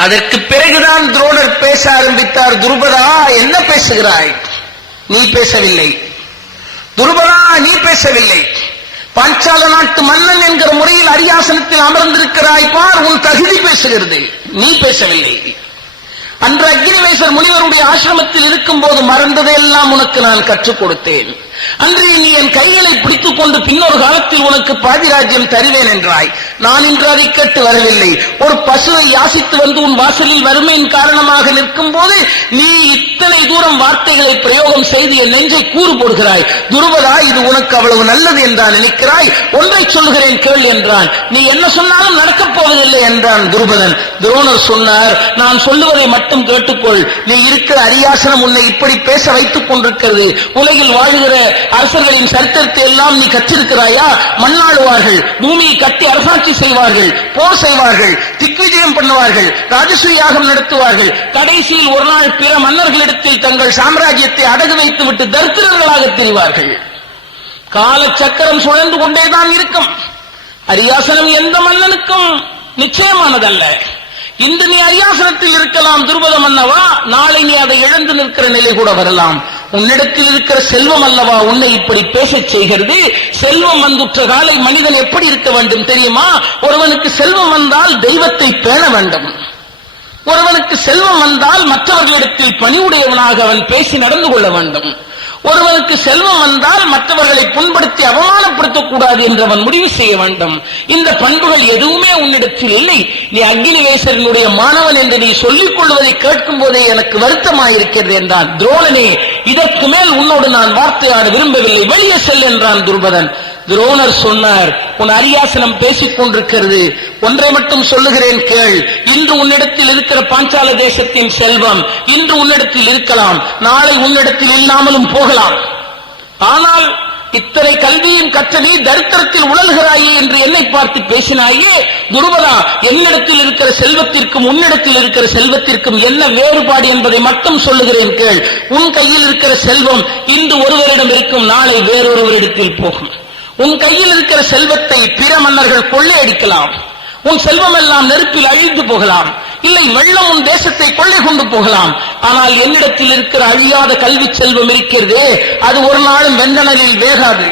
அதற்கு பிறகுதான் துரோணர் பேச ஆரம்பித்தார். துருபதா என்ன பேசுகிறாய்? நீ பேசவில்லை. துருபதா நீ பேசவில்லை. பாஞ்சால நாட்டு மன்னன் என்கிற முறையில் அரியாசனத்தில் அமர்ந்திருக்கிறாய் பார் உன் தகுதி பேசுகிறது. நீ பேசவில்லை. அன்று அக்னிவேசர் முனிவருடைய ஆசிரமத்தில் இருக்கும் போது மறந்ததையெல்லாம் உனக்கு நான் கற்றுக் கொடுத்தேன். அன்று நீ என் கைகளை பிடித்துக் கொண்டு பின்னொரு காலத்தில் உனக்கு பாதிராஜ்யம் தருவேன் என்றாய். நான் இன்று அதை கேட்டு வரவில்லை. ஒரு பசுவை யாசித்து வந்து உன் வாசலில் வறுமையின் காரணமாக நிற்கும் போது நீ இத்தனை தூரம் வார்த்தைகளை பிரயோகம் செய்து என் நெஞ்சை கூறு போடுகிறாய். துருவதா இது உனக்கு அவ்வளவு நல்லது என்றான் நினைக்கிறாய்? ஒன்றை சொல்லுகிறேன் கேள் என்றான். நீ என்ன சொன்னாலும் நடக்கப் போவதில்லை என்றான் துருபதன். துரோணர் சொன்னார் நான் சொல்லுவதை மட்டும் கேட்டுக்கொள். நீ இருக்கிற அரியாசனம் உன்னை இப்படி பேச வைத்துக் கொண்டிருக்கிறது. உலகில் வாழுகிற அரசர்களின் சரித்திரத்தை எல்லாம் நீ கற்றிருக்கிறாயா? மண்ணாடுவார்கள் பூமியை கட்டி அரசாட்சி செய்வார்கள் போர் செய்வார்கள் திக்விஜயம் பண்ணுவார்கள் ராஜசூயாகம் நடத்துவார்கள். கடைசியில் ஒரு நாள் பிற மன்னர்களிடத்தில் தங்கள் சாம்ராஜ்யத்தை அடகு வைத்துவிட்டு தரித்திரர்களாக தெரிவார்கள். கால சக்கரம் சுழந்து கொண்டேதான் இருக்கும். அரியாசனம் எந்த மன்னனுக்கும் நிச்சயமானதல்ல. இன்று நீ அரியாசனத்தில் இருக்கலாம் துருபத மன்னவா நாளை நீ அதை இழந்து நிற்கிற நிலை கூட வரலாம். உன்னிடத்தில் இருக்கிற செல்வம் அல்லவா? உன்னை இப்படி பேசச் செய்கிறது. செல்வம் வந்துற்ற காலை மனிதன் எப்படி இருக்க வேண்டும் தெரியுமா? ஒருவனுக்கு செல்வம் வந்தால் தெய்வத்தை பேண வேண்டும். ஒருவனுக்கு செல்வம் வந்தால் மற்றவர்களிடத்தில் பணிவுடையவனாக அவன் பேசி நடந்து கொள்ள வேண்டும். ஒருவனுக்கு செல்வம் வந்தால் மற்றவர்களை புண்படுத்தி அவமானப்படுத்தக் கூடாது என்று அவன் முடிவு செய்ய வேண்டும். இந்த பண்புகள் எதுவுமே உன்னிடத்தில் இல்லை. நீ அக்னிவேசரனுடைய மாணவன் என்று நீ சொல்லிக் கொள்வதை கேட்கும் போதே எனக்கு வருத்தமாயிருக்கிறது என்றான். துரோணனே இதற்கு மேல் உன்னோடு நான் வார்த்தையாட விரும்பவில்லை. வெளியே செல் என்றான் துருபதன். துரோணர் சொன்னார் உன் அரியாசனம் பேசிக் கொண்டிருக்கிறது. ஒன்றை மட்டும் சொல்லுகிறேன் கேள். இன்று உன்னிடத்தில் இருக்கிற பாஞ்சால தேசத்தின் செல்வம் இன்று உன்னிடத்தில் இருக்கலாம். நாளை உன்னிடத்தில் இல்லாமலும் போகலாம். ஆனால் இத்தனை கல்வியும் கற்ற நீ தரித்திரத்தில் உழல்கிறாயே என்று என்னை பார்த்து பேசினாயே துருவதா என்னிடத்தில் இருக்கிற செல்வத்திற்கும் உன்னிடத்தில் இருக்கிற செல்வத்திற்கும் என்ன வேறுபாடு என்பதை மட்டும் சொல்லுகிறேன் கேள். உன் கையில் இருக்கிற செல்வம் இன்று ஒருவரிடம் இருக்கும் நாளை வேறொருவரிடத்தில் போகும். உன் கையில் இருக்கிற செல்வத்தை பிற மன்னர்கள் கொள்ளையடிக்கலாம். உன் செல்வம் எல்லாம் நெருப்பில் அழிந்து போகலாம். இல்லை வெள்ளம் உன் தேசத்தை கொள்ளை கொண்டு போகலாம். ஆனால் என்னிடத்தில் இருக்கிற அழியாத கல்வி செல்வம் இருக்கிறது அது ஒரு நாளும் வெந்தனலில் வேகாது.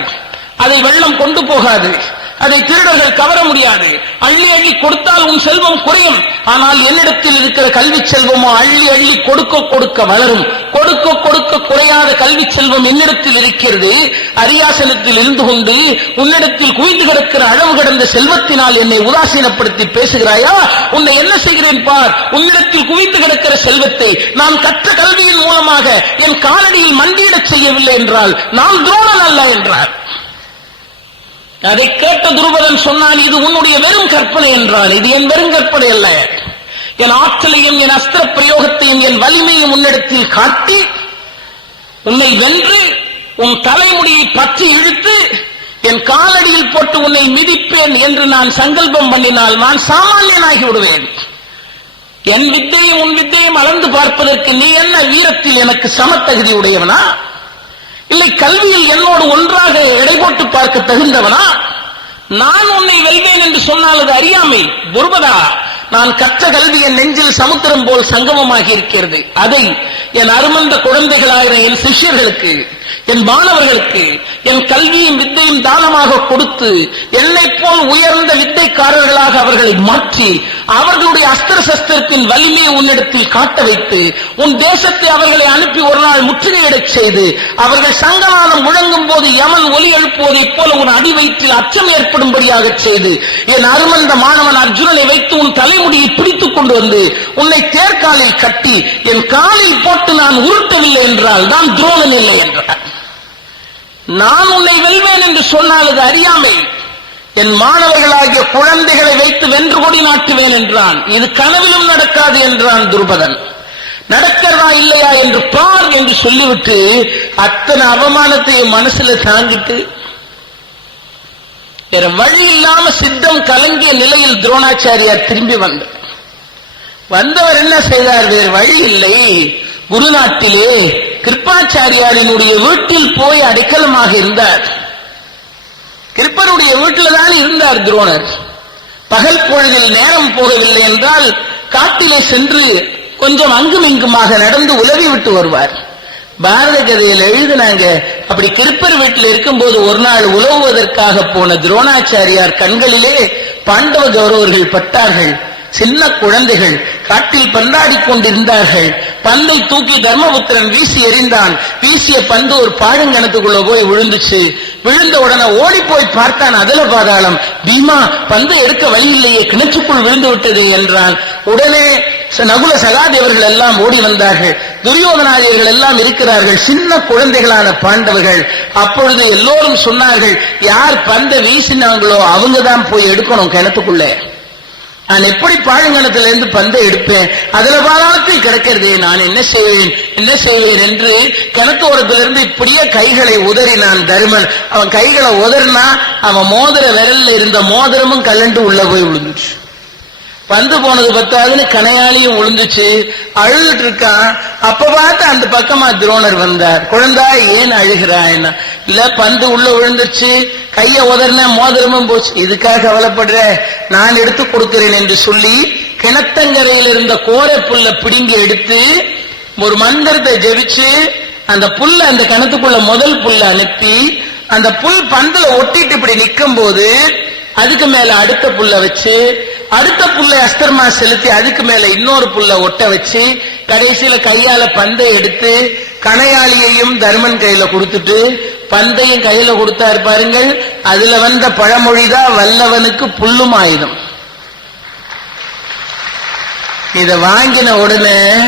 அதை வெள்ளம் கொண்டு போகாது. அதை திருடர்கள் கவர முடியாது. அள்ளி அள்ளி கொடுத்தால் உன் செல்வம் குறையும். ஆனால் என்னிடத்தில் இருக்கிற கல்வி செல்வமோ அள்ளி அள்ளி கொடுக்க கொடுக்க வளரும். கொடுக்க கொடுக்க குறையாத கல்வி செல்வம் என்னிடத்தில் இருக்கிறது. அரியாசனத்தில் இருந்து கொண்டு உன்னிடத்தில் குவிந்து கிடக்கிற அளவு கடந்த செல்வத்தினால் என்னை உதாசீனப்படுத்தி பேசுகிறாயா? உன்னை என்ன செய்கிறேன் பார்? உன்னிடத்தில் குவிந்து கிடக்கிற செல்வத்தை நான் கற்ற கல்வியின் மூலமாக என் காலடியில் மண்டியிடச் செய்யவில்லை என்றால் நான் துரோணன் அல்ல என்றார். அதை கேட்ட துருபதன் சொன்னான் இது உன்னுடைய வெறும் கற்பனை என்றால் இது என் வெறும் கற்பனை அல்ல. என் ஆற்றலையும் என் அஸ்திர பிரயோகத்தையும் என் வலிமையும் உன்னிடத்தில் காட்டி உன்னை வென்று உன் தலைமுடியை பற்றி இழுத்து என் காலடியில் போட்டு உன்னை மிதிப்பேன் என்று நான் சங்கல்பம் பண்ணினால் நான் சாமானியனாகி விடுவேன். என் வித்தையும் உன் வித்தையும் அளந்து பார்ப்பதற்கு நீ என்ன வீரத்தில் எனக்கு சமத்தகுதி உடையவனா? இல்லை கல்வியில் என்னோடு ஒன்றாக எடை போட்டு பார்க்க தகுந்தவனா? நான் உன்னை வெல்வேன் என்று சொன்னால் அது அறியாமை. துர்பதா நான் கற்ற கல்வி என் நெஞ்சில் சமுத்திரம் போல் சங்கமமாகி இருக்கிறது. அதை என் அருமந்த குழந்தைகளாயிரம் என் சிஷ்யர்களுக்கு என் மாணவர்களுக்கு என் கல்வியும் வித்தையும் தானமாக கொடுத்து என்னை போல் உயர்ந்த வித்தைக்காரர்களாக அவர்களை மாற்றி அவர்களுடைய அஸ்திர சஸ்திரத்தின் வலிமையை உன்னிடத்தில் காட்ட வைத்து உன் தேசத்தை அவர்களை அனுப்பி ஒரு நாள் முற்றுகையிடச் செய்து அவர்கள் சங்கமானம் முழங்கும் போது யமன் ஒலி எழுப்புவதைப் போல உன் அடி வயிற்றில் அச்சம் ஏற்படும்படியாக செய்து என் அருமந்த மாணவன் அர்ஜுனனை வைத்து உன் தலைமுடியை பிடித்துக் கொண்டு வந்து உன்னை தேர்காலில் கட்டி என் காலில் போட்டு நான் உருட்டவில்லை என்றால் நான் துரோகன் இல்லை என்றார். நான் உன்னை வெல்வேன் என்று சொன்னால் அது அறியாமை. என் மாணவர்களாகிய குழந்தைகளை வைத்து வென்று கொடி நாட்டுவேன் என்றான். இது கனவிலும் நடக்காது என்றான் துருபதன். நடக்கிறதா இல்லையா என்று பார் என்று சொல்லிவிட்டு அத்தனை அவமானத்தையும் மனசுல தாங்கிட்டு வேற வழி இல்லாம சித்தம் கலங்கிய நிலையில் துரோணாச்சாரியார் திரும்பி வந்தார் வந்தவர் என்ன செய்தார்? வேறு வழி இல்லை. குருநாட்டிலே கிருப்பாச்சாரியாரினுடைய வீட்டில் போய் அடைக்கலமாக இருந்தார். கிருப்பனுடைய வீட்டில் தான் இருந்தார் துரோணர். பகல் பொழுதில் நேரம் போகவில்லை என்றால் காட்டிலே சென்று கொஞ்சம் அங்கும் இங்குமாக நடந்து உலவி விட்டு வருவார். பாரத கதையில் எழுதினாங்க அப்படி கிருப்பர் வீட்டில் இருக்கும்போது ஒரு நாள் உலவுவதற்காக போன துரோணாச்சாரியார் கண்களிலே பாண்டவ கௌரவர்கள் பட்டார்கள். சின்ன குழந்தைகள் காட்டில் பந்தாடிக் கொண்டிருந்தார்கள். பந்தை தூக்கி தர்மபுத்திரன் வீசி எறிந்தான். வீசிய பந்து ஒரு பாழங்கணத்துக்குள்ள போய் விழுந்துச்சு. விழுந்த உடனே ஓடி போய் பார்த்தான் அதல பாதாளம். பீமா பந்து எடுக்க வழி இல்லையே கிணற்றுக்குள் விழுந்து விட்டது என்றான். உடனே நகுல சகாதேவர்கள் எல்லாம் ஓடி வந்தார்கள். துரியோதனாதியர்கள் எல்லாம் இருக்கிறார்கள். சின்ன குழந்தைகளான பாண்டவர்கள். அப்பொழுது எல்லோரும் சொன்னார்கள் யார் பந்தை வீசினாங்களோ அவங்க தான் போய் எடுக்கணும் கிணத்துக்குள்ளே. நான் எப்படி பாழுங்கணத்துல இருந்து பந்தை எடுப்பேன்? அதுல பாலாத்தில் கிடக்கிறதே நான் என்ன செய்வேன்? என்ன செய்வேன் என்று கிணத்தோரத்திலிருந்து இப்படியே கைகளை உதறினான் தருமன். அவன் கைகளை உதறினா அவன் மோதிர விரல்ல இருந்த மோதிரமும் கல்லண்டு உள்ள போய் விழுந்துச்சு. பந்து போனது பத்தாதுன்னு கனையாளியும் விழுந்துச்சு. அழுதுட்டு இருக்கான். அப்ப பார்த்து அந்த பக்கமா துரோணர் வந்தார். குழந்தாய் ஏன் அழுகிறாய்னா இல்ல பந்து உள்ள விழுந்துச்சு கைய உதறின மோதிரமும் போச்சு. இதுக்காக கவலைப்படுற நான் எடுத்து கொடுக்கிறேன் என்று சொல்லி கிணத்தங்கரையில் இருந்த கோரை புல்ல பிடுங்கி எடுத்து ஒரு மந்திரத்தை ஜெபிச்சு அந்த புல்ல அந்த கிணத்துக்குள்ள முதல் புல்ல அனுப்பி அந்த புல் பந்துல ஒட்டிட்டு இப்படி நிக்கும் போது அதுக்கு மேல அடுத்த புல்ல வச்சு அடுத்த புல்லை அஸ்தர்மா செலுத்தி அதுக்கு மேல இன்னொரு புல்ல ஒட்ட வச்சு கடைசியில கையால பந்தை எடுத்து கணையாளியையும் தர்மன் கையில கொடுத்துட்டு பந்தையும் கையில கொடுத்தாரு பாருங்கள். அதுல வந்த பழமொழிதான் வல்லவனுக்கு புல்லும் ஆயுதம். இத வாங்கின உடனே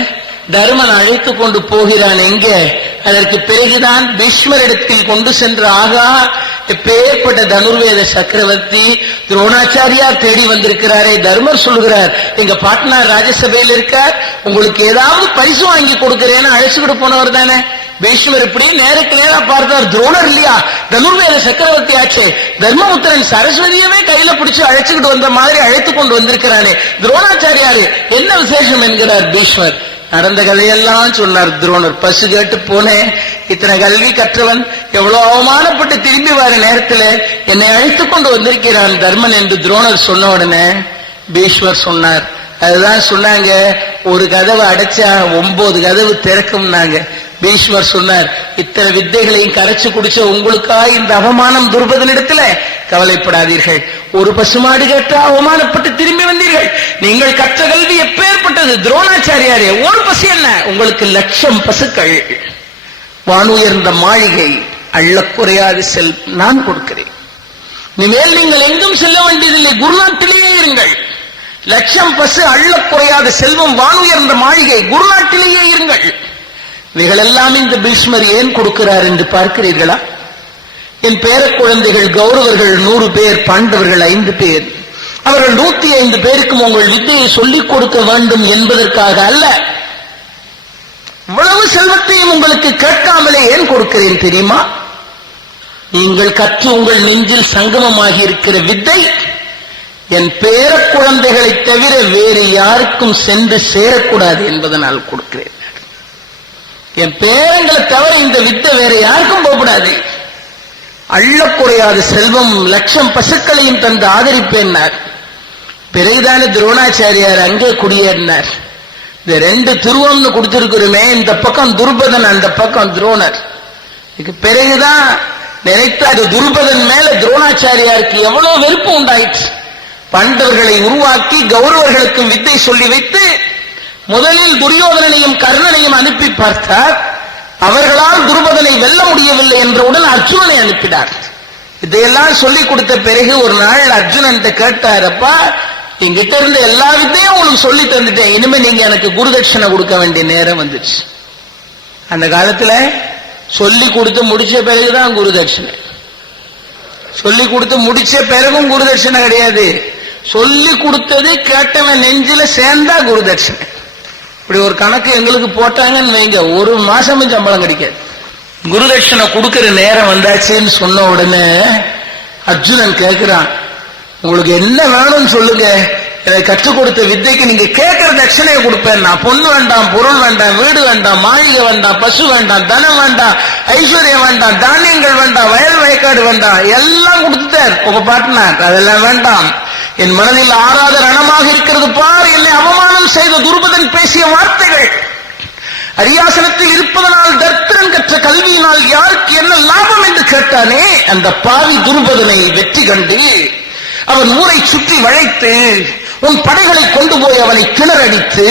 தர்மன் அழைத்து கொண்டு போகிறான். எங்க? அதற்கு பிறகுதான் பீஷ்மரிடத்தில் கொண்டு சென்ற ஆகா எப்பேற்பட்ட தனுர்வேத சக்கரவர்த்தி துரோணாச்சாரியார் தேடி வந்திருக்கிறாரே. தர்மர் சொல்லுகிறார் எங்க பாட்னா ராஜ்யசபையில் இருக்கார். உங்களுக்கு ஏதாவது பரிசு வாங்கி கொடுக்கிறேன்னு அழைச்சுக்கிட்டு போனவர் தானே? பீஷ்மர் இப்படி நேருக்கு நேரா பார்த்தார். துரோணர் இல்லையா? தனுர்வேத சக்கரவர்த்தி ஆச்சே. தர்மபுத்திரன் சரஸ்வதியவே கையில பிடிச்சு அழைச்சுக்கிட்டு வந்த மாதிரி அழைத்து கொண்டு வந்திருக்கிறானே. துரோணாச்சாரியாரு என்ன விசேஷம் என்கிறார் பீஷ்மர்? நடந்த கதையெல்லாம் சொன்னார் துரோணர். பசு கேட்டு போனேன். இத்தனை கல்வி கற்றவன் எவ்வளவு அவமானப்பட்டு திரும்பி வர நேரத்துல என்னை அழைத்துக் கொண்டு வந்திருக்கிறான் தர்மன் என்று துரோணர் சொன்ன உடனே பீஷ்வர் சொன்னார். அதுதான் சொன்னாங்க ஒரு கதவு அடைச்சா ஒன்பது கதவு திறக்கும்னாங்க. பீஷ்மர் சொன்னார் இத்தனை வித்தைகளையும் கரைச்சு குடிச்ச உங்களுக்கா இந்த அவமானம் துர்பதனிடத்துல கவலைப்படாதீர்கள். ஒரு பசுமாடு கேட்டா அவமானப்பட்டு திரும்பி வந்தீர்கள். நீங்கள் கற்ற கல்வி எப்பேற்பட்டது துரோணாச்சாரியாரே. ஒரு பசு என்ன? உங்களுக்கு லட்சம் பசுக்கள். வானுயர்ந்த மாளிகை அள்ளக்குறையாது செல் நான் கொடுக்கிறேன். இனிமேல் நீங்கள் எங்கும் செல்ல வேண்டியதில்லை. குருநாட்டிலேயே இருங்கள். லட்சம் பசு அள்ளக்குறையாத செல்வம் வானுயர்ந்த மாளிகை குருநாட்டிலேயே இருங்கள். இவைகளெல்லாம் இந்த பீஷ்மர் ஏன் கொடுக்கிறார் என்று பார்க்கிறீர்களா? என் பேர குழந்தைகள் கௌரவர்கள் நூறு பேர் பாண்டவர்கள் ஐந்து பேர். அவர்கள் நூத்தி ஐந்து பேருக்கும் உங்கள் வித்தையை சொல்லிக் கொடுக்க வேண்டும் என்பதற்காக அல்ல. இவ்வளவு செல்வத்தையும் உங்களுக்கு கேட்காமலே ஏன் கொடுக்கிறேன் தெரியுமா? நீங்கள் கற்று உங்கள் நெஞ்சில் சங்கமமாகி இருக்கிற வித்தை என் பேர குழந்தைகளை தவிர வேறு யாருக்கும் சென்று சேரக்கூடாது என்பதனால் கொடுக்கிறேன். என் பேரங்களை தவிர இந்த வித்தை வேற யாருக்கும் போகக்கூடாது. அள்ளக்குறையாத செல்வம் லட்சம் பசுக்களையும் தந்து ஆதரிப்பேன்னார். பிறகுதான துரோணாச்சாரியார் அங்கே குடியேறினார். இந்த ரெண்டு துருவம்னு கொடுத்திருக்கிறோமே இந்த பக்கம் துருபதன் அந்த பக்கம் துரோணர். இதுக்கு பிறகுதான் நினைத்த அது துருபதன் மேல துரோணாச்சாரியாருக்கு எவ்வளவு வெறுப்பு உண்டாயிற்று. பண்டவர்களை உருவாக்கி கௌரவர்களுக்கும் வித்தை சொல்லி வைத்து முதலில் துரியோதனனையும் கர்ணனையும் அனுப்பி பார்த்தார். அவர்களால் துருபதனை வெல்ல முடியவில்லை என்றவுடன் அர்ஜுனனை அனுப்பினார். இதையெல்லாம் சொல்லிக் கொடுத்த பிறகு ஒரு நாள் அர்ஜுனன் கேட்டாரப்பா என்கிட்ட இருந்த எல்லா வித்தையும் உங்களுக்கு சொல்லி தந்துட்டேன். இனிமே நீங்க எனக்கு குருதட்சணை கொடுக்க வேண்டிய நேரம் வந்துச்சு. அந்த காலத்துல சொல்லி கொடுத்து முடிச்ச பிறகுதான் குருதட்சணை. சொல்லி கொடுத்து முடிச்ச பிறகும் குருதட்சணை கிடையாது. சொல்லி கொடுத்தது கேட்டவன் நெஞ்சில சேர்ந்தா குருதட்சணை. இப்படி ஒரு கணக்கு எங்களுக்கு போட்டாங்கன்னு வைங்க. ஒரு மாசமும் சம்பளம் கிடைக்காது. குருதட்சணை கொடுக்கிற நேரம் வந்தாச்சுன்னு சொன்ன உடனே அர்ஜுனன் கேட்கிறான் உங்களுக்கு என்ன வேணும்னு சொல்லுங்க. எனக்கு கற்றுக் கொடுத்த வித்தைக்கு நீங்க கேட்கிற தட்சணையை கொடுப்பேன். நான் பொண்ணு வேண்டாம் பொருள் வேண்டாம் வீடு வேண்டாம் மாளிகை வேண்டாம் பசு வேண்டாம் தனம் வேண்டாம் ஐஸ்வர்யம் வேண்டாம் தானியங்கள் வேண்டாம் வயல் வயக்காடு வேண்டாம். எல்லாம் கொடுத்துட்டார். உங்க பாட்டினார். அதெல்லாம் வேண்டாம். என் மனதில் ஆறாத ரணமாக இருக்கிறது பார். என்னை அவமானம் செய்த துருபதன் பேசிய வார்த்தைகள். அரியாசனத்தில் இருப்பதனால் தர்த்தரன் கற்ற கல்வியினால் யாருக்கு என்ன லாபம் என்று கேட்டானே? அந்த பாவி துருபதனை வெற்றி கண்டு அவன் ஊரை சுற்றி வளைத்து உன் படைகளை கொண்டு போய் அவனை கிணறடித்து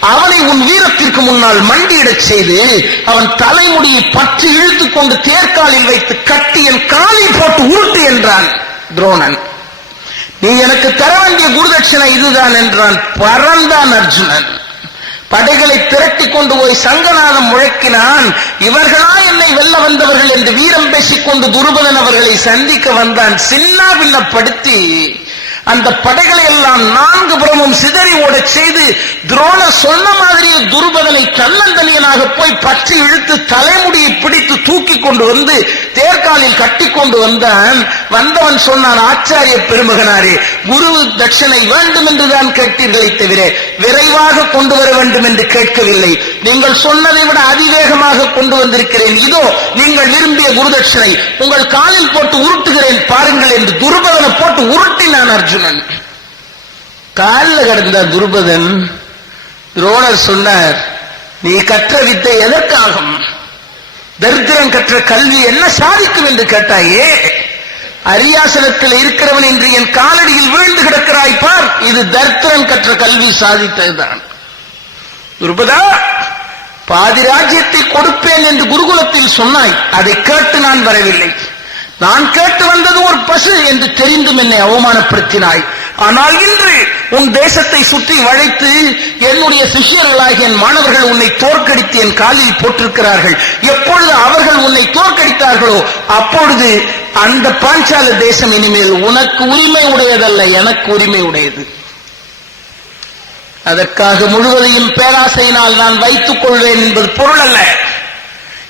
அவனை உன் வீரத்திற்கு முன்னால் மண்டியிடச் செய்து அவன் தலைமுடியை பற்றி இழுத்துக் கொண்டு தேர்காலில் வைத்து கட்டி என் காலில் போட்டு உருட்டு என்றான் துரோணன். நீ எனக்கு தர வேண்டிய குருதட்சணை இதுதான் என்றான் பறந்தான் அர்ஜுனன். படைகளை திரட்டி கொண்டு போய் சங்கநாதம் முழக்கினான். இவர்களா என்னை வெல்ல வந்தவர்கள் என்று வீரம் பேசிக்கொண்டு துருபதன் அவர்களை சந்திக்க வந்தான். சின்னா பின்னப்படுத்தி அந்த படைகளை எல்லாம் நான்கு புறமும் சிதறி ஓடச் செய்து துரோண சொன்ன மாதிரியே துருபதனை கல்லந்தனியனாக போய் பற்றி இழுத்து தலைமுடியை பிடித்து தூக்கி கொண்டு வந்து தேர்காலில் கட்டி கொண்டு வந்தான். வந்தவன் சொன்னான் ஆச்சாரிய பெருமகனாரே குரு தட்சணை வேண்டும் என்றுதான் கேட்டீர்களே தவிர விரைவாக கொண்டு வர வேண்டும் என்று கேட்கவில்லை. நீங்கள் சொன்னதை விட அதிவேகமாக கொண்டு வந்திருக்கிறேன். இதோ நீங்கள் விரும்பிய குருதட்சணை உங்கள் காலில் போட்டு உருட்டுகிறேன் பாருங்கள் என்று துருபதனை போட்டு உருட்டினான் அர்ஜுனன் காலில் கடந்த துருபதன் துரோணர் சொன்னார் நீ கற்ற வித்தை எதற்காகும்? தரித்திரம் கற்ற கல்வி என்ன சாதிக்கும் என்று கேட்டாயே? அரியாசனத்தில் இருக்கிறவன் என்று என் காலடியில் வீழ்ந்து கிடக்கிறாய் பார். இது தரித்திரம் கற்ற கல்வி சாதித்ததுதான். துருபதா பாதி ராஜ்யத்தை கொடுப்பேன் என்று குருகுலத்தில் சொன்னாய். அதை கேட்டு நான் வரவில்லை. நான் கேட்டு வந்தது ஒரு பசு என்று தெரிந்தும் என்னை அவமானப்படுத்தினாய். ஆனால் இன்று உன் தேசத்தை சுற்றி வளைத்து என்னுடைய சிஷியர்களாகிய என் மாணவர்கள் உன்னை தோற்கடித்து என் காலில் போட்டிருக்கிறார்கள். எப்பொழுது அவர்கள் உன்னை தோற்கடித்தார்களோ அப்பொழுது அந்த பாஞ்சால தேசம் இனிமேல் உனக்கு உரிமை உடையதல்ல எனக்கு உரிமை உடையது. அதற்காக முழுவதையும் பேராசையினால் நான் வைத்துக் கொள்வேன் என்பது பொருள் அல்ல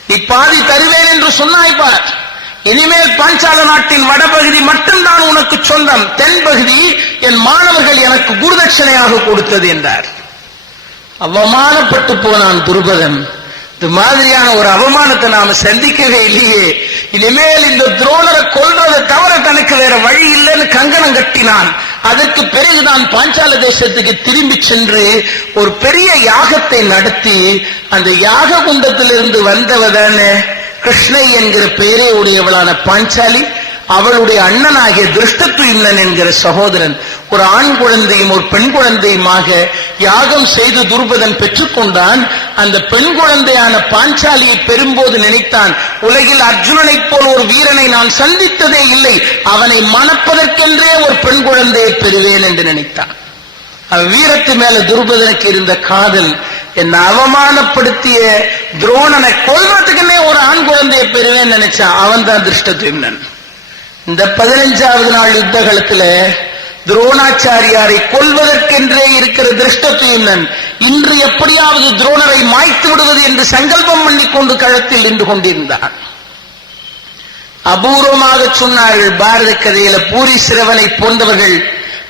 நீ பாதி தருவேன் என்று சொன்னாய் பார். இனிமேல் பாஞ்சால நாட்டின் வடபகுதி மட்டும்தான் உனக்கு சொந்தம். தென்பகுதி என் மாணவர்கள் எனக்கு குருதட்சணையாக கொடுத்தது என்றார். அவமானப்பட்டு போனான் துருபதன். இது மாதிரியான ஒரு அவமானத்தை நாம சந்திக்கவே இல்லையே. இனிமேல் இந்த துரோணரை கொல்றதை தவிர தனக்கு வேற வழி இல்லைன்னு கங்கணம் கட்டினான். அதற்கு பிறகுதான் பாஞ்சால தேசத்துக்கு திரும்பி சென்று ஒரு பெரிய யாகத்தை நடத்தி அந்த யாக குண்டத்திலிருந்து வந்தவதான கிருஷ்ணை என்கிற பெயரே உடையவளான பாஞ்சாலி. அவளுடைய அண்ணனாகிய திருஷ்டத்துயும்னன் என்கிற சகோதரன் ஒரு ஆண் குழந்தையும் ஒரு பெண் குழந்தையுமாக யாகம் செய்து துருபதன் பெற்றுக்கொண்டான். அந்த பெண் குழந்தையான பாஞ்சாலியை பெறும்போது நினைத்தான் உலகில் அர்ஜுனனைப் போல் ஒரு வீரனை நான் சந்தித்ததே இல்லை. அவனை மணப்பதற்கென்றே ஒரு பெண் குழந்தையை பெறுவேன் என்று நினைத்தான். அவன் வீரத்து மேல துருபதனுக்கு இருந்த காதல் என்னை அவமானப்படுத்திய துரோணனை கொள்வதுக்குன்னே ஒரு ஆண் குழந்தையை பெறுவேன் நினைச்சான் அவன் தான் திருஷ்டத்யும்னன் இந்த பதினஞ்சாவது நாள் யுத்த காலத்துல துரோணாச்சாரியாரை கொல்வதற்கென்றே இருக்கிற திருஷ்டத்யும்னன் இன்று எப்படியாவது துரோணரை மாய்த்து விடுவது என்று சங்கல்பம் பண்ணிக்கொண்டு களத்தில் நின்று கொண்டிருந்தான். அபூர்வமாக சொன்னார்கள் பாரத கதையில பூரி சிரவனை போன்றவர்கள்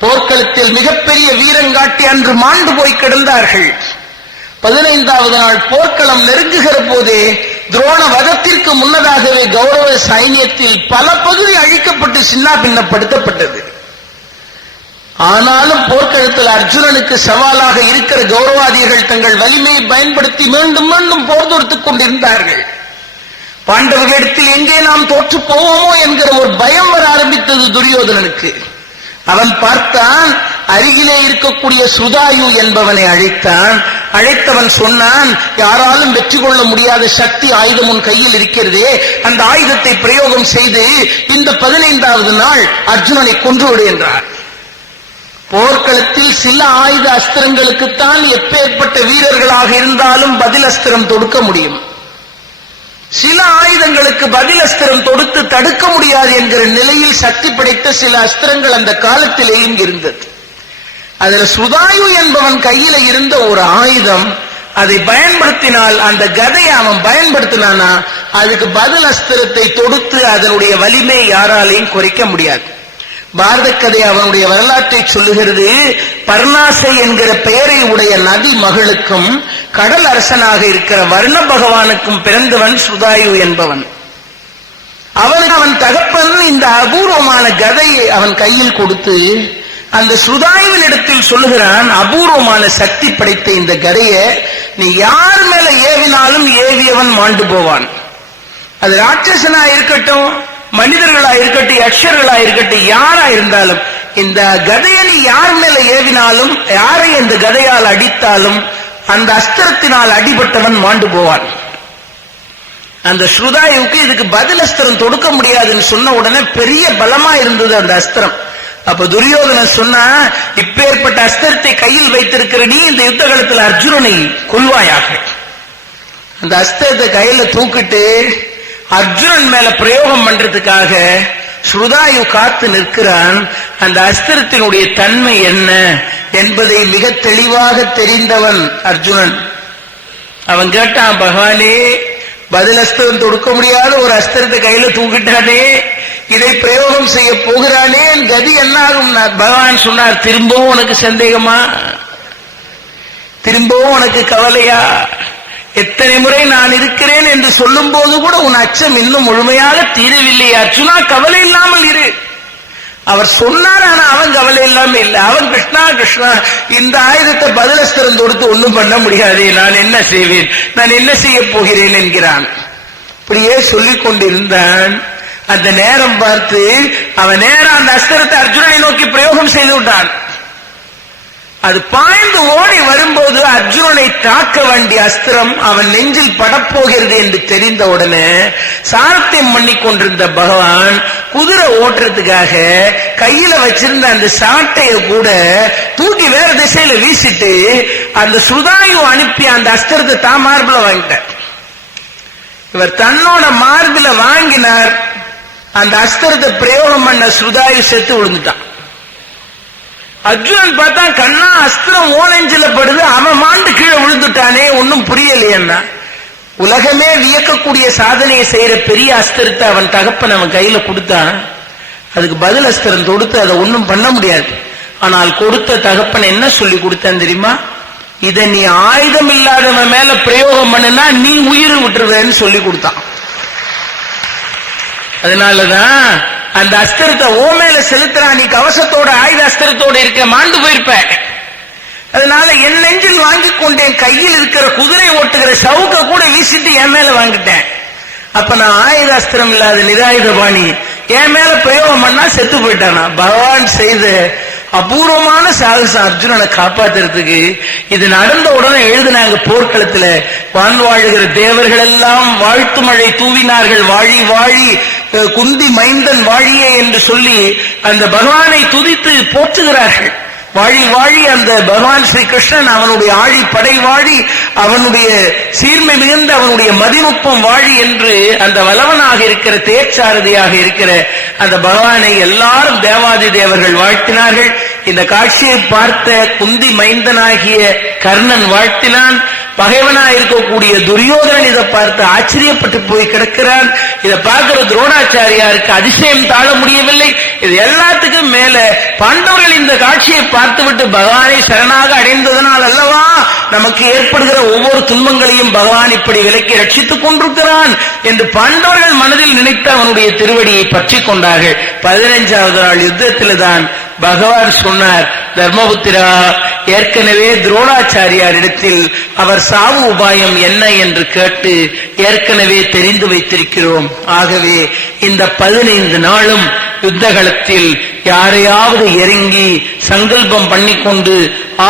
போர்க்களத்தில் மிகப்பெரிய வீரங்காட்டி அன்று மாண்டு போய் கிடந்தார்கள். பதினைந்தாவது நாள் போர்க்களம் நெருங்குகிற போதே துரோண வதத்திற்கு முன்னதாகவே கௌரவ சைனியத்தில் பல பகுதி அழிக்கப்பட்டு சின்னா பின்னப்படுத்தப்பட்டது. ஆனாலும் போர்க்களத்தில் அர்ஜுனனுக்கு சவாலாக இருக்கிற கௌரவாதிகள் தங்கள் வலிமையை பயன்படுத்தி மீண்டும் மீண்டும் போர் தொடுத்துக் கொண்டிருந்தார்கள். பாண்டவர்களிடத்தில் எங்கே நாம் தோற்று போவோமோ என்கிற ஒரு பயம் வர ஆரம்பித்தது துரியோதனனுக்கு. அவன் பார்த்தான் அருகிலே இருக்கக்கூடிய சுதாயு என்பவனை அழைத்தான். அழைத்தவன் சொன்னான் யாராலும் வெற்றி கொள்ள முடியாத சக்தி ஆயுதம் உன் கையில் இருக்கிறதே. அந்த ஆயுதத்தை பிரயோகம் செய்து இந்த பதினைந்தாவது நாள் அர்ஜுனனை கொன்றுவிடு என்றார். போர்க்களத்தில் சில ஆயுத அஸ்திரங்களுக்குத்தான் எப்பேற்பட்ட வீரர்களாக இருந்தாலும் பதில் அஸ்திரம் தொடுக்க முடியும். சில ஆயுதங்களுக்கு பதில் அஸ்திரம் தொடுத்து தடுக்க முடியாது என்கிற நிலையில் சக்தி படைத்த சில அஸ்திரங்கள் அந்த காலத்திலேயும் இருந்தது. அதுல சுதாயு என்பவன் கையில இருந்த ஒரு ஆயுதம் அதை பயன்படுத்தினால் அந்த கதையை அவன் பயன்படுத்தினானா அதுக்கு பதில் அஸ்திரத்தை தொடுத்து அதனுடைய வலிமை யாராலையும் குறைக்க முடியாது. பாரத கதை அவனுடைய வரலாற்றை சொல்லுகிறது பர்ணாசை என்கிற பெயரை உடைய நதி மகளுக்கும் கடல் அரசனாக இருக்கிற வர்ண பகவானுக்கும் பிறந்தவன் சுதாயு என்பவன். அவன் அவன் தகப்பன் இந்த அபூர்வமான கதையை அவன் கையில் கொடுத்து அந்த சுதாயுவின் இடத்தில் சொல்லுகிறான் அபூர்வமான சக்தி படைத்த இந்த கதையை நீ யார் மேல ஏவினாலும் ஏவியவன் மாண்டு போவான். அது ராட்சசனா இருக்கட்டும் மனிதர்களா இருக்கட்டும் யக்ஷர்களா இருக்கட்டும் யாரா இருந்தாலும் இந்த கதையை நீ யார் மேல ஏவினாலும் யாரை இந்த கதையால் அடித்தாலும் அந்த அஸ்திரத்தினால் அடிபட்டவன் மாண்டு போவான். அந்த ஸ்ருதாயுவுக்கு இதுக்கு பதில் அஸ்திரம் தொடுக்க முடியாதுன்னு சொன்ன உடனே பெரிய பலமா இருந்தது அந்த அஸ்திரம். அப்ப துரியோதன சொன்னா இப்பேற்பட்ட அஸ்திரத்தை கையில் வைத்திருக்கிற நீ இந்த யுத்த காலத்தில் அர்ஜுனனை கொல்வாயாக. அந்த அஸ்திரத்தை கையில தூக்கிட்டு அர்ஜுனன் மேல பிரயோகம் பண்றதுக்காக ஸ்ருதாயு காத்து நிற்கிறான். அந்த அஸ்திரத்தினுடைய தன்மை என்ன என்பதை மிக தெளிவாக தெரிந்தவன் அர்ஜுனன். அவன் கேட்டான் பகவானே பதில் அஸ்திரம் தொடுக்க முடியாத ஒரு அஸ்திரத்தை கையில தூக்கிட்டானே இதை பிரயோகம் செய்ய போகிறானே என் கதி என்ன ஆகும் பகவான் சொன்னார் திரும்பவும் உனக்கு சந்தேகமா? திரும்பவும் உனக்கு கவலையா? எத்தனை முறை நான் இருக்கிறேன்? என்று சொல்லும் போது கூட உன் அச்சம் இன்னும் முழுமையாக தீரவில்லை சுனா கவலை இல்லாமல் இரு. அவர் சொன்னார் ஆனா அவன் கவலை இல்லாம இல்ல. அவன் கிருஷ்ணா கிருஷ்ணா இந்த ஆயுதத்தை பதிலஸ்திரம் தொடுத்து ஒண்ணும் பண்ண முடியாது நான் என்ன செய்வேன்? நான் என்ன செய்ய போகிறேன் என்கிறான். இப்படியே சொல்லிக் கொண்டிருந்தான். அந்த நேரம் பார்த்து அவன் நேரம் அந்த அஸ்திரத்தை அர்ஜுனனை நோக்கி பிரயோகம் செய்து விட்டான். அது பாய்ந்து ஓடி வரும்போது அர்ஜுனனை தாக்க வேண்டிய அஸ்திரம் அவன் நெஞ்சில் படப்போகிறது என்று தெரிந்த உடனே சாரத்தியம் பண்ணி கொண்டிருந்த பகவான் குதிரை ஓட்டுறதுக்காக கையில வச்சிருந்த அந்த சாட்டைய கூட தூக்கி வேற திசையில வீசிட்டு அந்த சுதாயு அனுப்பி அந்த அஸ்திரத்தை தான் மார்பில் வாங்கிட்டார். இவர் தன்னோட மார்பில வாங்கினார். அந்த அஸ்திரத்தை பிரயோகம் பண்ண சுதாயு செத்து விழுந்துட்டான். அர்ஜுனன் பார்த்தா கண்ணா அஸ்திரம் ஓனஞ்சில படுது அவன் மாண்டு கீழே விழுந்துட்டானே ஒன்னும் புரியலையன்னா. உலகமே வியக்கக்கூடிய சாதனையை செய்யற பெரிய அஸ்திரத்தை அவன் தகப்பன் அவன் கையில கொடுத்தான். அதுக்கு பதில் அஸ்திரம் தொடுத்து அதை ஒன்னும் பண்ண முடியாது. ஆனால் கொடுத்த தகப்பன் என்ன சொல்லி கொடுத்தான் தெரியுமா? இதை நீ ஆயுதம் இல்லாதவன் மேல பிரயோகம் பண்ணுனா நீ உயிர் விட்டுருவேன்னு சொல்லி கொடுத்தான். அதனாலதான் அந்த அஸ்திரத்தை ஓ மேல செலுத்துறா நீ கவசத்தோட ஆயுத அஸ்திரத்தோட இருக்க மாண்டு போயிருப்ப. அதனால என் நெஞ்சில் வாங்கி கொண்டேன் கையில் இருக்கிற குதிரை ஓட்டுகிற சவுக்க கூட வீசிட்டு என் மேல வாங்கிட்டேன். அப்ப நான் ஆயுத அஸ்திரம் இல்லாத நிராயுத பாணி என் மேல பிரயோகம் பண்ணா செத்து போயிட்டானா? பகவான் செய்த அபூர்வமான சாகசம் அர்ஜுனனை காப்பாத்துறதுக்கு இது நடந்த உடனே எழுதினாங்க போர்க்களத்துல வான் வாழுகிற தேவர்கள் எல்லாம் வாழ்த்து மழை தூவினார்கள் வாழி வாழி குந்தி மைந்தன் வாழியே என்று சொல்லி அந்த பகவானை துதித்து போற்றுகிறார்கள். வாழி வாழி அந்த பகவான் ஸ்ரீ கிருஷ்ணன் அவனுடைய ஆழி படை வாழி அவனுடைய சீர்மை மிகுந்த அவனுடைய மதிநுட்பம் வாழி என்று அந்த வல்லவனாக இருக்கிற தேர்ச்சாரதியாக இருக்கிற அந்த பகவானை எல்லாரும் தேவாதி தேவர்கள் வாழ்த்தினார்கள். இந்த காட்சியை பார்த்த குந்தி மைந்தனாகிய கர்ணன் வாழ்த்தினான். பகைவனா இருக்கக்கூடிய துரியோதனன் இதை பார்த்து ஆச்சரியப்பட்டு போய் கிடக்கிறான். இதை பார்க்கிற துரோணாச்சாரியாருக்கு அதிசயம் தாழ முடியவில்லை. இது எல்லாத்துக்கும் மேல பாண்டவர்கள் இந்த காட்சியை பார்த்துவிட்டு பகவானை சரணாக அடைந்ததனால் அல்லவா? நமக்கு ஏற்படுகிற ஒவ்வொரு துன்பங்களையும் பகவான் இப்படி விலக்கி ரட்சித்துக் கொண்டிருக்கிறான் என்று பாண்டவர்கள் மனதில் நினைத்து அவனுடைய திருவடியை பற்றி கொண்டார்கள். பதினைஞ்சாவது நாள் யுத்தத்தில்தான் பகவான் சொன்னார் தர்மபுத்திரா ஏற்கனவே துரோணாச்சாரியாரிடத்தில் அவர் சாவு உபாயம் என்ன என்று கேட்டு ஏற்கனவே தெரிந்து வைத்திருக்கிறோம். ஆகவே இந்த பதினைந்து நாளும் யுத்தகலத்தில் யாரையாவது இறங்கி சங்கல்பம் பண்ணிக்கொண்டு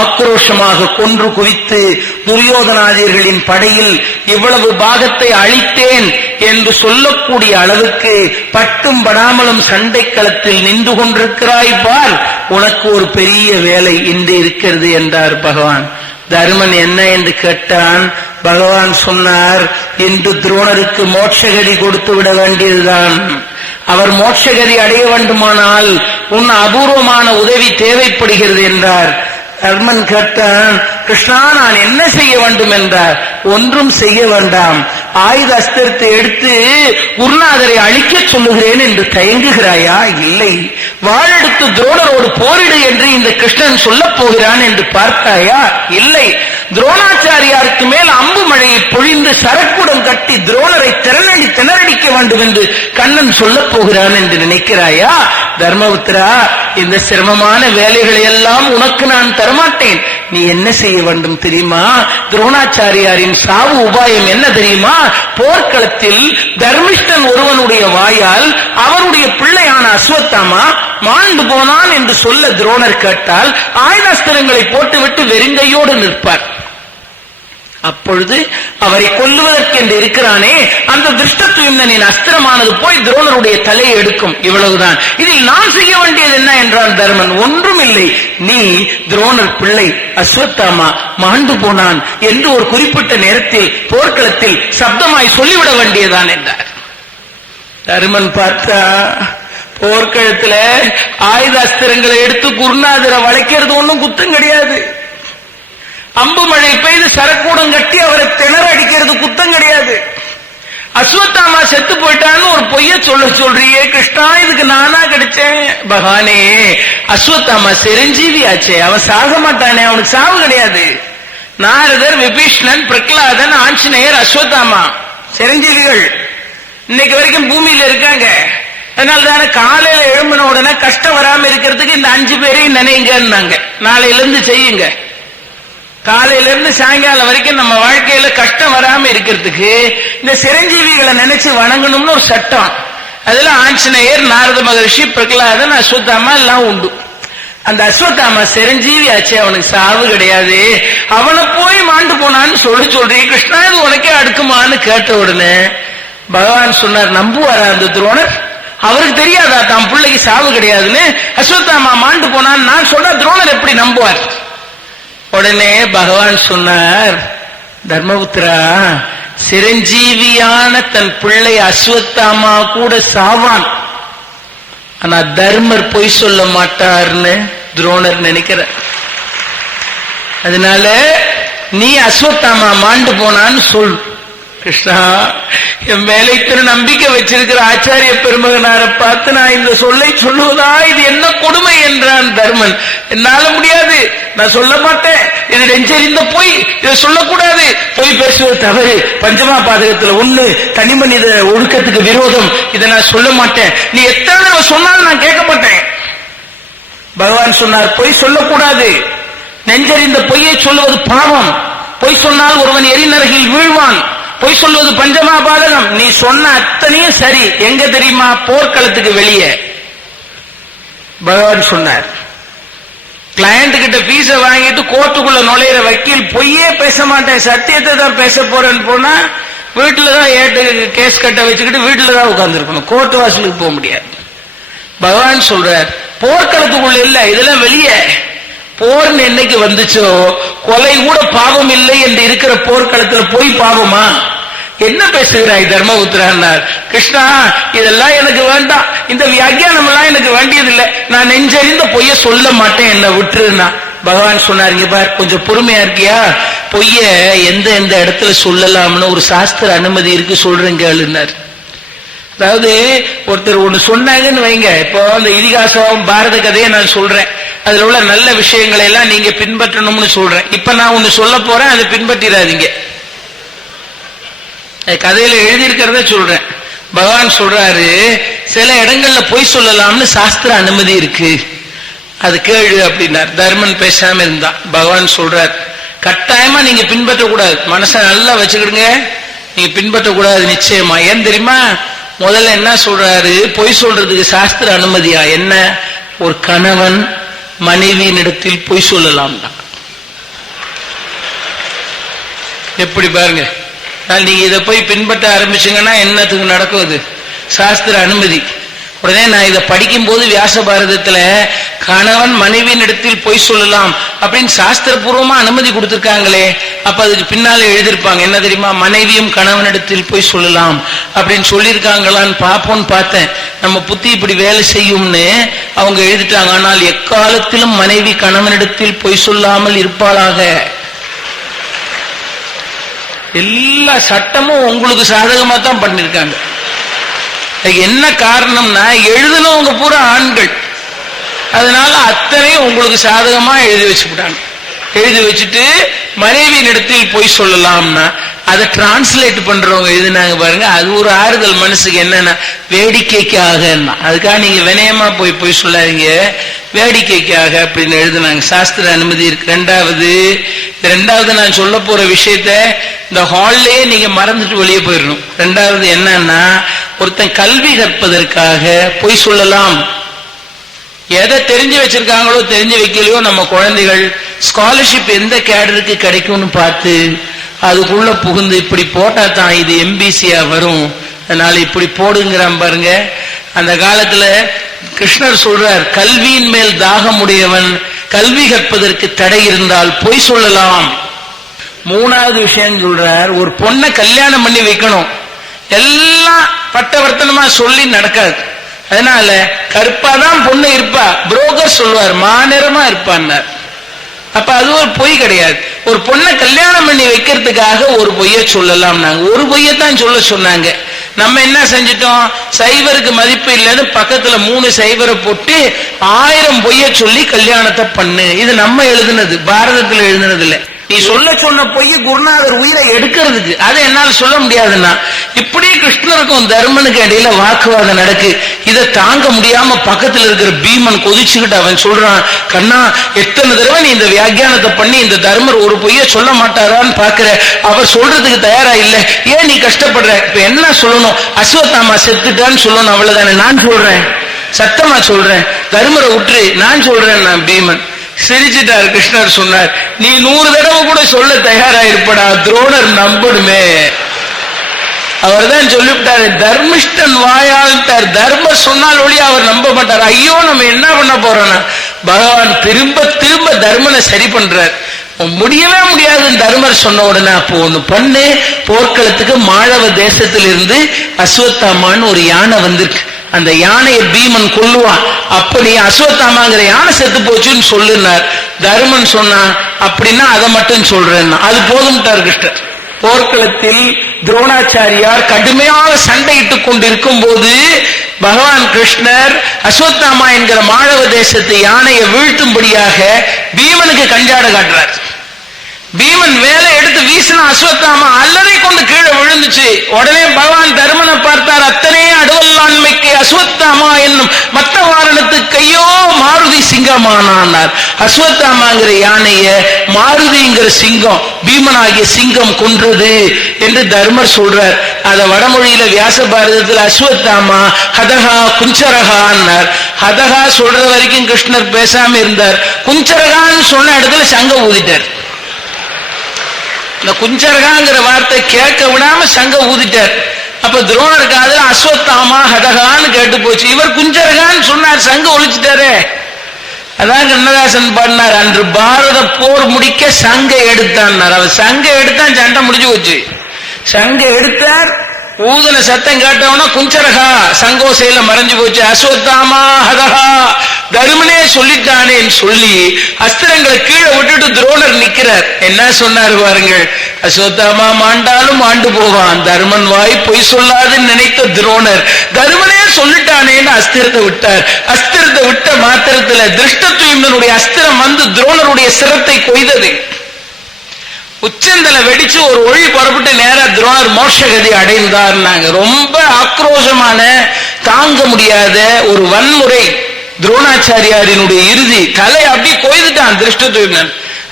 ஆக்ரோஷமாக கொன்று குவித்து துரியோதனாதியர்களின் படையில் இவ்வளவு பாகத்தை அழித்தேன் என்று சொல்லக்கூடிய அளவுக்கு பட்டும் படாமலும் சண்டை களத்தில் நின்று கொண்டிருக்கிறாய் பார். உனக்கு ஒரு பெரிய வேலை இன்று இருக்கிறது என்றார் பகவான். தருமன் என்ன என்று கேட்டான். பகவான் சொன்னார் இன்று துரோணருக்கு மோட்சகதி கொடுத்து விட வேண்டியதுதான். அவர் மோட்சகதி அடைய வேண்டுமானால் உன் அபூர்வமான உதவி தேவைப்படுகிறது என்றார். தர்மன் கேட்டான் கிருஷ்ணா நான் என்ன செய்ய வேண்டும் என்றார் ஒன்றும் செய்ய வேண்டாம். ஆயுத அஸ்திரத்தை எடுத்து குருநாதரை அழிக்க சொல்லுகிறேன் என்று தயங்குகிறாயா? இல்லை. வாழெடுத்து துரோணரோடு போரிடு என்று இந்த கிருஷ்ணன் சொல்ல போகிறான் என்று பார்த்தாயா? இல்லை. துரோணாச்சாரியாருக்கு மேல் அம்பு மழையை பொழிந்து சரக்குடம் கட்டி துரோணரை திறனடி திணறடிக்க வேண்டும் என்று கண்ணன் சொல்ல போகிறான் என்று நினைக்கிறாயா? தர்மபுத்திரா இந்த சிரமமான வேலைகளை எல்லாம் உனக்கு நான் தரமாட்டேன். நீ என்ன செய்ய வேண்டும் தெரியுமா? துரோணாச்சாரியாரின் சாவு உபாயம் என்ன தெரியுமா? போர்க்களத்தில் தர்மிஷ்டன் ஒருவனுடைய வாயால் அவருடைய பிள்ளையான அஸ்வத்தாமா மாண்டு போனான் என்று சொல்ல துரோணர் கேட்டால் ஆயுதாஸ்திரங்களை போட்டுவிட்டு வெறுங்கையோடு நிற்பார். அப்பொழுது அவரை கொல்லுவதற்கென்று இருக்கிறானே அந்த திருஷ்டத்துயந்தனின் அஸ்திரமானது போய் துரோணருடைய தலையை எடுக்கும். இவ்வளவுதான். இதில் நான் செய்ய வேண்டியது என்ன என்றான் தர்மன் ஒன்றும் இல்லை நீ துரோணர் பிள்ளை அஸ்வத்தாமா மாண்டு போனான் என்று ஒரு குறிப்பிட்ட நேரத்தில் போர்க்களத்தில் சப்தமாய் சொல்லிவிட வேண்டியதான் என்றார். தருமன் பார்த்தா போர்க்களத்துல ஆயுத அஸ்திரங்களை எடுத்து குருநாதரை வளைக்கிறது ஒன்றும் குத்தம் கிடையாது. அம்பு மழை பெய்து சரக்கூடம் கட்டி அவரை திணற அடிக்கிறது குத்தம் கிடையாது. அஸ்வத்தாமா செத்து போயிட்டான்னு ஒரு பொய்ய சொல்ல சொல்றியே கிருஷ்ணா இதுக்கு நானா கிடைச்சேன். பகவானே அஸ்வத்தாமா சிரஞ்சீவி ஆச்சே அவன் சாக மாட்டானே அவனுக்கு சாவு கிடையாது. நாரதர் விபீஷ்ணன் பிரகலாதன் ஆஞ்சநேயர் அஸ்வத்தாமா சிரஞ்சீவிகள். இன்னைக்கு வரைக்கும் பூமியில இருக்காங்க. அதனால தானே காலையில எழும்பின உடனே கஷ்டம் வராம இருக்கிறதுக்கு இந்த அஞ்சு பேரையும் நினைங்கன்னாங்க. நாளையில இருந்து செய்யுங்க. காலையில இருந்து சாயங்காலம் வரைக்கும் நம்ம வாழ்க்கையில கஷ்டம் வராம இருக்கிறதுக்கு இந்த சிரஞ்சீவிகளை நினைச்சு வணங்கணும்னு ஒரு சட்டம். அதுல ஆஞ்சநேயர் நாரத மகர்ஷி பிரகலாதன் அஸ்வத்தாமா எல்லாம் உண்டு. அந்த அஸ்வத்தாமா சிரஞ்சீவி ஆச்சு அவனுக்கு சாவு கிடையாது. அவனை போய் மாண்டு போனான்னு சொல்லி சொல்றீங்க. கிருஷ்ணா இது உனக்கே அடுக்குமான்னு கேட்ட உடனே பகவான் சொன்னார் நம்புவாரா அந்த துரோணர்? அவருக்கு தெரியாதா? தான் பிள்ளைக்கு சாவு கிடையாதுன்னு? அஸ்வத்தாமா மாண்டு போனான்னு நான் சொன்னா துரோணர் எப்படி நம்புவார்? உடனே பகவான் சொன்னார் தர்மபுத்திரா சிரஞ்சீவியான தன் பிள்ளை அஸ்வத்தாமா கூட சாவான். ஆனா தர்மர் பொய் சொல்ல மாட்டார்னு துரோணர் நினைக்கிறார். அதனால நீ அஸ்வத்தாமா மாண்டு போனான்னு சொல் கிருஷ்ணா என் மேல இத்தனை நம்பிக்கை வச்சிருக்கிற ஆச்சாரிய பெருமகனாரை பார்த்து நான் இந்த சொல்லை சொல்லுவதா? இது என்ன கொடுமை என்றான் தர்மன். என்னால முடியாது. நான் சொல்ல மாட்டேன். இது நெஞ்சறிந்த பொய். இதை சொல்லக்கூடாது. பொய் பேசுவது தவறு. பஞ்சமா பாதகத்துல ஒண்ணு தனி மனித ஒழுக்கத்துக்கு விரோதம். இதை நான் சொல்ல மாட்டேன். நீ எத்தனை தடவை சொன்னாலும் நான் கேட்க மாட்டேன். பகவான் சொன்னார் பொய் சொல்லக்கூடாது. நெஞ்சறிந்த பொய்யை சொல்லுவது பாவம். பொய் சொன்னால் ஒருவன் எரிநரகில் வீழ்வான். பொய் சொல்வது பஞ்சமா பாதகம். நீ சொன்ன அத்தனையும் சரி. எங்க தெரியுமா? போர்க்களத்துக்கு வெளியே. பகவான் சொன்னார். கிளையண்ட் கிட்ட பீஸ வாங்கிட்டு கோர்ட்டுக்குள்ள நுழையிற வக்கீல் பொய்யே பேச மாட்டேன். சத்தியத்தை தான் பேச போறேன்னு போனா வீட்டுல தான் ஏட்டு கேஸ் கட்ட வச்சுக்கிட்டு வீட்டுல தான் உட்கார்ந்துருக்கணும். கோர்ட் வாசலுக்கு போக முடியாது. பகவான் சொல்றார் போர்க்களத்துக்குள்ள இல்ல இதெல்லாம் வெளியே. போர்னு என்னைக்கு வந்துச்சோ? கொலை கூட பாவம் இல்லை என்று இருக்கிற போர்க்களத்துல போய் பாவமா? என்ன பேசுகிறாய் தர்மபுத்திரன்னார் கிருஷ்ணா இதெல்லாம் எனக்கு வேண்டாம். இந்த வியாக்கியானம் எல்லாம் எனக்கு வேண்டியதில்லை. நான் நெஞ்சறிந்த பொய்ய சொல்ல மாட்டேன் என்ன விட்டுருன்னா. பகவான் சொன்னார் இங்க பார் கொஞ்சம் பொறுமையா இருக்கியா? பொய்ய எந்த எந்த இடத்துல சொல்லலாம்னு ஒரு சாஸ்திர அனுமதி இருக்கு சொல்றேன் கேளுன்னார். அதாவது ஒருத்தர் ஒண்ணு சொன்னாங்கன்னு வைங்க. இப்போ அந்த இதிகாசம் பாரத கதையை நான் சொல்றேன். அதுல உள்ள நல்ல விஷயங்களை எல்லாம் நீங்க பின்பற்றணும்னு சொல்றேன். இப்ப நான் ஒண்ணு சொல்ல போறேன் அதை பின்பற்றிடாதீங்க. கதையில எழுதியிருக்கிறத சொல்றேன். பகவான் சொல்றாரு சில இடங்கள்ல பொய் சொல்லலாம்னு சாஸ்திர அனுமதி இருக்கு. அது கேளு அப்படின்னார். தர்மன் பேசாம இருந்தான் பகவான் சொல்றார் கட்டாயமா நீங்க பின்பற்றக்கூடாது. மனசை நல்லா வச்சுக்கிடுங்க. நீங்க பின்பற்றக்கூடாது நிச்சயமா. ஏன் தெரியுமா? முதல்ல என்ன சொல்றாரு? பொய் சொல்றதுக்கு சாஸ்திர அனுமதியா? என்ன? ஒரு கணவன் மனைவியினிடத்தில் பொய் சொல்லலாம் தான் எப்படி பாருங்க. நான் இதை போய் பின்பற்ற ஆரம்பிச்சீங்கன்னா என்னத்துக்கு நடக்கும் அது சாஸ்திர அனுமதி. உடனே நான் இதை படிக்கும்போது வியாச பாரதத்தில் கணவன் மனைவியின் இடத்தில் பொய் சொல்லலாம் அப்படின்னு சாஸ்திரபூர்வமாக அனுமதி கொடுத்துருக்காங்களே அப்போ அதுக்கு பின்னால் எழுதியிருப்பாங்க. என்ன தெரியுமா? மனைவியும் கணவனிடத்தில் பொய் சொல்லலாம் அப்படின்னு சொல்லியிருக்காங்களான்னு பார்ப்போம்னு பார்த்தேன். நம்ம புத்தி இப்படி வேலை செய்யும்னு அவங்க எழுதிட்டாங்க. ஆனால் எக்காலத்திலும் மனைவி கணவனிடத்தில் பொய் சொல்லாமல் இருப்பாளாக? எல்லா சட்டமும் உங்களுக்கு சாதகமாக தான் பண்ணியிருக்காங்க என்ன காரணம்னா எழுதுனவங்க பூரா ஆண்கள். அதனால அத்தனையும் உங்களுக்கு சாதகமாக எழுதி வச்சுட்டாங்க எழுதி வச்சுட்டு மனைவியின் இடத்தில் போய் சொல்லலாம்னா அதை டிரான்ஸ்லேட் பண்றவங்க எழுதினாங்க பாருங்க. அது ஒரு ஆறுதல் மனசுக்கு என்னன்னா வேடிக்கைக்காக அதுக்காக நீங்க வினயமா போய் போய் சொல்லாதீங்க. வேடிக்கைக்காக அப்படின்னு எழுதினாங்க. சாஸ்திர அனுமதி இருக்கு. ரெண்டாவது ரெண்டாவது நான் சொல்ல போற விஷயத்த இந்த ஹால்லேயே நீங்க மறந்துட்டு வெளியே போயிடணும். ரெண்டாவது என்னன்னா ஒருத்தன் கல்வி கற்பதற்காக பொய் சொல்லலாம். எதை தெரிஞ்சு வச்சிருக்காங்களோ தெரிஞ்சு வைக்கலையோ நம்ம குழந்தைகள் ஸ்காலர்ஷிப் எந்த கேடருக்கு கிடைக்கும்னு பார்த்து அதுக்குள்ள புகுந்து இப்படி போட்டா தான் இது எம்பிசியா வரும். அதனால இப்படி போடுங்கிறான் பாருங்க. அந்த காலத்துல கிருஷ்ணர் சொல்றார் கல்வியின் மேல் தாகம் உடையவன் கல்வி கற்பதற்கு தடை இருந்தால் பொய் சொல்லலாம். மூணாவது விஷயம் சொல்றார் ஒரு பொண்ணை கல்யாணம் பண்ணி வைக்கணும். எல்லாம் பட்டவர்த்தனமா சொல்லி நடக்காது. அதனால கருப்பாதான் பொண்ணு இருப்பா. புரோக்கர் சொல்லுவார் மாநிறமா இருப்பான்னார். அப்ப அது ஒரு பொய் கிடையாது. ஒரு பொண்ணை கல்யாணம் பண்ணி வைக்கிறதுக்காக ஒரு பொய்ய சொல்லலாம் நாங்க ஒரு பொய்யத்தான் சொல்ல சொன்னாங்க. நம்ம என்ன செஞ்சிட்டோம்? சைவருக்கு மதிப்பு இல்லைன்னு பக்கத்துல மூணு சைவரை போட்டு ஆயிரம் பொய்ய சொல்லி கல்யாணத்தை பண்ணு. இது நம்ம எழுதுனது பாரதத்துல எழுதுனது இல்லை நீ சொல்ல சொன்ன பொய் குருநாதர் உயிரை எடுக்கிறதுக்கு அதை என்னால சொல்ல முடியாதுன்னா இப்படியே கிருஷ்ணருக்கும் தர்மனுக்கு இடையில வாக்குவாதம் நடக்கு. இதை தாங்க முடியாம பக்கத்துல இருக்கிற பீமன் கொதிச்சுக்கிட்டு அவன் சொல்றான் கண்ணா எத்தனை தடவை நீ இந்த வியாக்கியானத்தை பண்ணி இந்த தர்மர் ஒரு பொய்ய சொல்ல மாட்டாரான்னு பாக்குற? அவர் சொல்றதுக்கு தயாரா இல்ல. ஏன் நீ கஷ்டப்படுற? இப்ப என்ன சொல்லணும்? அஸ்வத்தாமா செத்துட்டான்னு சொல்லணும் அவ்வளவுதானே. நான் சொல்றேன். சத்தமா சொல்றேன். தர்மரை உற்று நான் சொல்றேன் நான் பீமன். சிரிச்சிட்டார் கிருஷ்ணர் சொன்னார் நீ நூறு தடவை கூட சொல்ல தயாரா இருப்படா துரோணர் நம்பணுமே அவர் தான் சொல்லிவிட்டாரு தர்மிஷ்டன் வாயாள்ட்டார் தர்ம சொன்னால் ஒளி அவர் நம்ப மாட்டார். ஐயோ நம்ம என்ன பண்ண போறோம்னா? பகவான் திரும்ப திரும்ப தர்மனை சரி பண்றார். முடியவே முடியாது தர்மர் சொன்ன உடனே அப்போ ஒண்ணு பண்ணு போர்க்களத்துக்கு மாழவ தேசத்திலிருந்து அஸ்வத்தாமான்னு ஒரு யானை வந்திருக்கு. அந்த யானையை பீமன் கொல்லுவான். அப்படி அஸ்வத்தாமாங்கிற யானை செத்து போச்சுன்னு சொல்லுனார். தருமன் சொன்னான் அப்படின்னா அதை மட்டும் சொல்றேன்னா. அது போதும்ட்டார் கிருஷ்ணர். போர்க்களத்தில் துரோணாச்சாரியார் கடுமையாக சண்டையிட்டு கொண்டிருக்கும் போது பகவான் கிருஷ்ணர் அஸ்வத்தாமா என்கிற மாணவ தேசத்து யானையை வீழ்த்தும்படியாக பீமனுக்கு கஞ்சாட காட்டுறார். பீமன் வேலை எடுத்து வீசின அஸ்வத்தாமா அல்லதை கொண்டு கீழே விழுந்துச்சு. உடனே பகவான் தருமனை பார்த்தார் அத்தனை அடுவல்லாண்மைக்கு அஸ்வத்தாமா என்னும் மத்த வாரணத்துக்கு கையோ மாருதி சிங்கமானார் அஸ்வத்தாமாங்கிற யானைய மாருதிங்கிற சிங்கம் பீமனாகிய சிங்கம் கொன்றது என்று தர்மர் சொல்றார். அத வடமொழியில வியாச பாரதத்தில் அஸ்வத்தாமா ஹதகா குஞ்சரகான்னார் ஹதகா சொல்ற வரைக்கும் கிருஷ்ணர் பேசாம இருந்தார். குஞ்சரகான்னு சொன்ன இடத்துல சங்கம் ஊதிட்டார். இந்த குஞ்சரகாங்கிற வார்த்தை கேட்க விடாம சங்க ஊதிட்டார். அப்ப துரோணர் காதல அஸ்வத்தாமா ஹதகான்னு கேட்டு போச்சு. இவர் குஞ்சரகான்னு சொன்னார் சங்க ஒழிச்சிட்டாரே. அதான் கண்ணதாசன் பாடினார் அன்று பாரத போர் முடிக்க சங்க எடுத்தான் அவர் சங்க எடுத்தான் சண்டை முடிஞ்சு போச்சு. சங்க எடுத்தார் ஊதன சத்தம் கேட்டவனா குஞ்சரகா சங்கோசையில மறைஞ்சு போச்சு. அஸ்வத்தாமா ஹதகா தருமனே சொல்லிட்டானேன்னு சொல்லி அஸ்திரங்களை கீழே விட்டுட்டு துரோணர் நிக்கிறார். என்ன சொன்னார் பாருங்கள். அஸ்வத்தாமா மாண்டாலும் ஆண்டு போவான். தருமன் வாய் பொய் சொல்லாதுன்னு நினைத்த துரோணர் தருமனே சொல்லிட்டானேன்னு அஸ்திரத்தை விட்டார். அஸ்திரத்தை விட்ட மாத்திரத்துல திருஷ்டத்துவனுடைய அஸ்திரம் வந்து துரோணருடைய சிரத்தை கொய்தது. உச்சந்தல வெடிச்சு ஒரு ஒளி புறப்பட்டு நேரா துரோணர் மோட்சகதி அடைந்தார்னாங்க. ரொம்ப ஆக்ரோஷமான தாங்க முடியாத ஒரு வன்முறை துரோணாச்சாரியாரினுடைய இறுதி. தலை அப்படி கொய்துட்டான்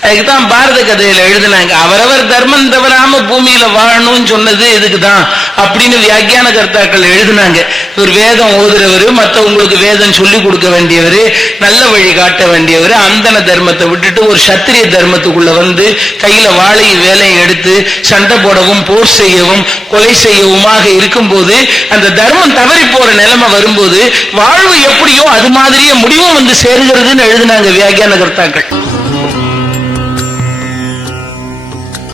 அதுக்கு அதுக்குதான் பாரத கதையில எழுதினாங்க அவரவர் தர்மம் தவறாம பூமியில வாழணும்னு சொன்னது இதுக்குதான் அப்படின்னு வியாக்கியான கர்த்தாக்கள் எழுதினாங்க. ஒரு வேதம் ஓதுறவர் மத்தவங்களுக்கு வேதம் சொல்லி கொடுக்க வேண்டியவர் நல்ல வழி காட்ட வேண்டியவர் அந்தன தர்மத்தை விட்டுட்டு ஒரு சத்திரிய தர்மத்துக்குள்ள வந்து கையில வாழையும் வேலையும் எடுத்து சண்டை போடவும் போர் செய்யவும் கொலை செய்யவுமாக இருக்கும்போது அந்த தர்மம் தவறி போற நிலைமை வரும்போது வாழ்வு எப்படியோ அது மாதிரியே முடிவும் வந்து சேருகிறதுன்னு எழுதினாங்க வியாக்கியான கர்த்தாக்கள்.